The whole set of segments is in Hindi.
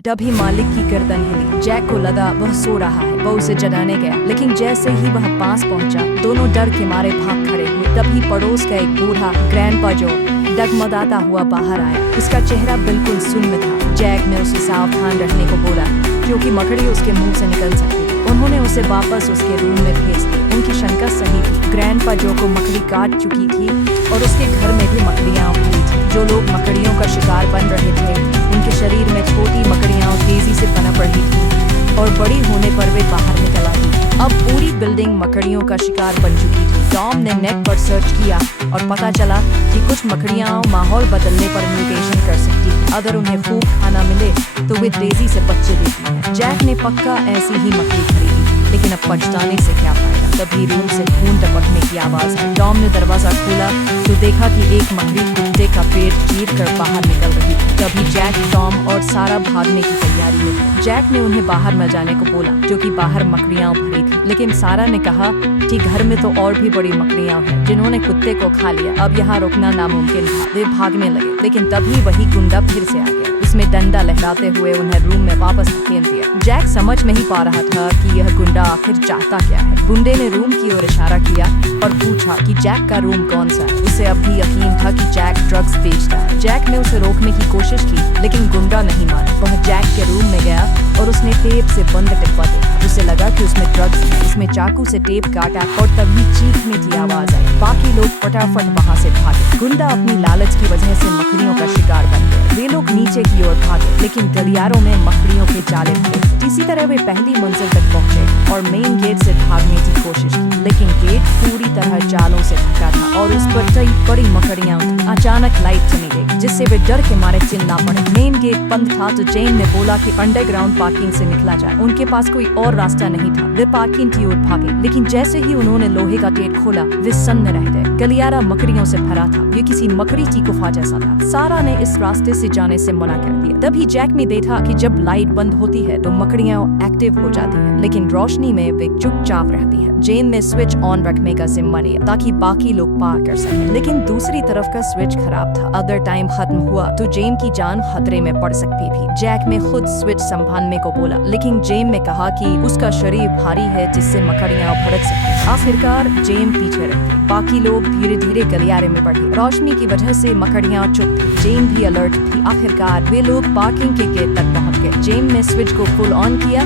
तभी मालिक की गर्दन हिली। जैक को लगा वह सो रहा है, वो उसे जगाने गया, लेकिन जैसे ही वह पास पहुंचा, दोनों डर के मारे भाग खड़े हुए। तभी पड़ोस का एक बूढ़ा ग्रैंडपा जो डगमगाता हुआ बाहर आया। उसका चेहरा बिल्कुल सुन्न था। जैक ने उसे सावधान रहने को बोला, क्योंकि मकड़ी उसके मुंह से निकल सकती थी। उन्होंने उसे वापस उसके रूम में भेज दिया। उनकी शंका सही थी। ग्रैंडपा जो को मकड़ी काट चुकी थी और उसके घर में भी मकड़ियाँ उठी थी। जो लोग मकड़ियों का शिकार बन रहे थे, उनके शरीर में छोटी मकड़ियाँ तेजी से पनप रही थी और बड़ी होने पर वे बाहर निकल आई। अब पूरी बिल्डिंग मकड़ियों का शिकार बन चुकी थी। टॉम ने नेट पर सर्च किया और पता चला कि कुछ मकड़ियाँ माहौल बदलने पर म्यूटेशन कर सकती हैं। अगर उन्हें खूब खाना मिले तो वे तेजी से बच्चे देती हैं। जैक ने पक्का ऐसी ही मकड़ी खरीदी, लेकिन अब पछताने से क्या फायदा। तभी रूम से खून टपकने की आवाज आई। टॉम ने दरवाजा खोला तो देखा कि एक मकड़ी कुत्ते का पेट चीर कर बाहर निकल रही थी। तभी जैक, टॉम और सारा भागने की तैयारी में थे। जैक ने उन्हें बाहर न जाने को बोला, जो कि बाहर मकड़ियाँ भरी थी, लेकिन सारा ने कहा कि घर में तो और भी बड़ी मकड़ियाँ हैं जिन्होंने कुत्ते को खा लिया। अब यहाँ रुकना नामुमकिन था। वे भागने लगे, लेकिन तभी वही गुंडा फिर से आ गया। उसमें डंडा लहराते हुए उन्हें रूम में वापस धकेल दिया। जैक समझ नहीं पा रहा था कि यह गुंडा आखिर चाहता क्या है। गुंडे ने रूम की ओर इशारा किया और पूछा कि जैक का रूम कौन सा है। उसे अब भी यकीन था कि जैक ड्रग्स बेचता है। जैक ने उसे रोकने की कोशिश की, लेकिन गुंडा नहीं माना। वह जैक के रूम में गया और उसने टेप से बंद डिब्बा देखा। उसे लगा कि उसमें ड्रग्स है। उसमें चाकू से टेप काटा और तभी चीखने की आवाज आई। बाकी लोग फटाफट वहां से भागे। गुंडा अपनी लालच की वजह से मकड़ियों का शिकार बन गया। वे लोग नीचे की ओर भागे, लेकिन गलियारों में मकड़ियों के जाले थे। इसी तरह वे पहली मंजिल तक पहुंचे और मेन गेट से भागने की कोशिश की, लेकिन गेट पूरी तरह जालों से ढका था और उस पर कई बड़ी मकड़ियां थीं। अचानक लाइट चली गई, जिससे वे डर के मारे चिल्ला पड़े। मेन गेट बंद था तो जेन ने बोला कि अंडरग्राउंड पार्किंग से निकला जाए। उनके पास कोई और रास्ता नहीं था। वे पार्किंग की ओर भागे, लेकिन जैसे ही उन्होंने लोहे का गेट खोला, वे सन्न रह गए। गलियारा मकड़ियों से भरा था। ये किसी मकड़ी की गुफा जैसा था। सारा ने इस रास्ते से जाने से मना कर दिया। तभी जैक ने देखा कि जब लाइट बंद होती है तो मकड़ियां एक्टिव हो जाती हैं, लेकिन रोशनी में वे चुपचाप रहती हैं। जेन ने स्विच ऑन रखने का जिम्मा लिया ताकि बाकी लोग पार कर सकें, लेकिन दूसरी तरफ का स्विच खराब था। अगर टाइम खत्म हुआ तो जेन की जान खतरे में पड़ सकती थी। जैक ने खुद स्विच संभालने को बोला, लेकिन जेन ने कहा कि उसका शरीर भारी है जिससे मकड़ियां भड़क सकती। आखिरकार जेन पीछे रह गई। बाकी लोग धीरे धीरे गलियारे में बढ़े। रोशनी की वजह से मकड़ियां चुप थी। जेन भी अलर्ट थी। आखिरकार वे लोग पार्किंग के गेट तक पहुंच गए। जेन ने स्विच को फुल ऑन किया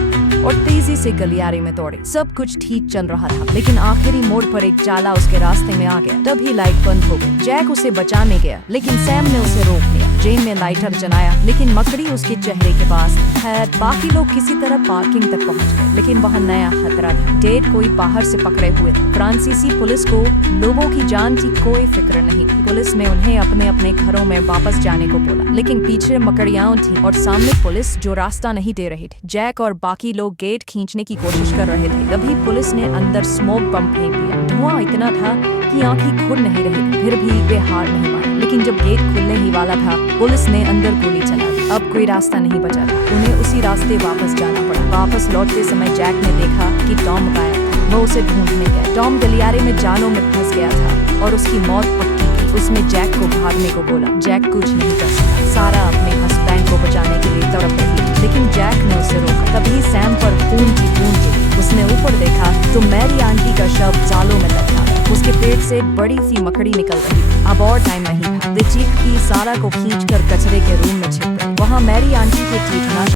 और तेजी से गलियारे में दौड़े। सब कुछ ठीक चल रहा था, लेकिन आखिरी मोड़ पर एक जाला उसके रास्ते में आ गया। तभी लाइट बंद हो गई। जैक उसे बचाने गया, लेकिन सैम ने उसे रोक लिया। जेन ने लाइटर जलाया, लेकिन मकड़ी उसके चेहरे के पास है। बाकी लोग किसी तरह पार्किंग तक पहुंच गए, लेकिन वह नया खतरा था। डेट कोई बाहर से पकड़े हुए थे। फ्रांसीसी पुलिस को लोगों की जान की कोई फिक्र नहीं थी। पुलिस ने उन्हें अपने अपने घरों में वापस जाने को बोला, लेकिन पीछे मकड़ियां थीं और सामने पुलिस जो रास्ता नहीं दे रही थी। जैक और बाकी लोग गेट खींचने की कोशिश कर रहे थे। तभी पुलिस ने अंदर स्मोक बम फेंक दिया। धुआं इतना था कि आंखें खुल नहीं रही थी। फिर भी वे हार नहीं माने, लेकिन जब गेट खुलने ही वाला था, पुलिस ने अंदर गोली चला दी। अब कोई रास्ता नहीं बचा था। उन्हें उसी रास्ते वापस जाना पड़ा। वापस लौटते समय जैक ने देखा कि टॉम गायब था। वो उसे ढूंढने गया। टॉम गलियारे में जालों में फंस गया था और उसकी मौत पक्की थी। उसने जैक को भागने को बोला। जैक कुछ नहीं कर सका। सारा अपने हस्बैंड को बचाने के लिए तड़प रही थी, लेकिन जैक ने उसे रोका। तभी सैम पर खून की बूंद गिरी। उसने ऊपर देखा तो मैरी आंटी का शव जालों में लटका था। उसके पेट से बड़ी सी मकड़ी निकल रही थी। अब और टाइम नहीं था। वे चीख की सारा को खींचकर कचरे के रूम में छिप गए। वहाँ मैरी आंटी के चीखना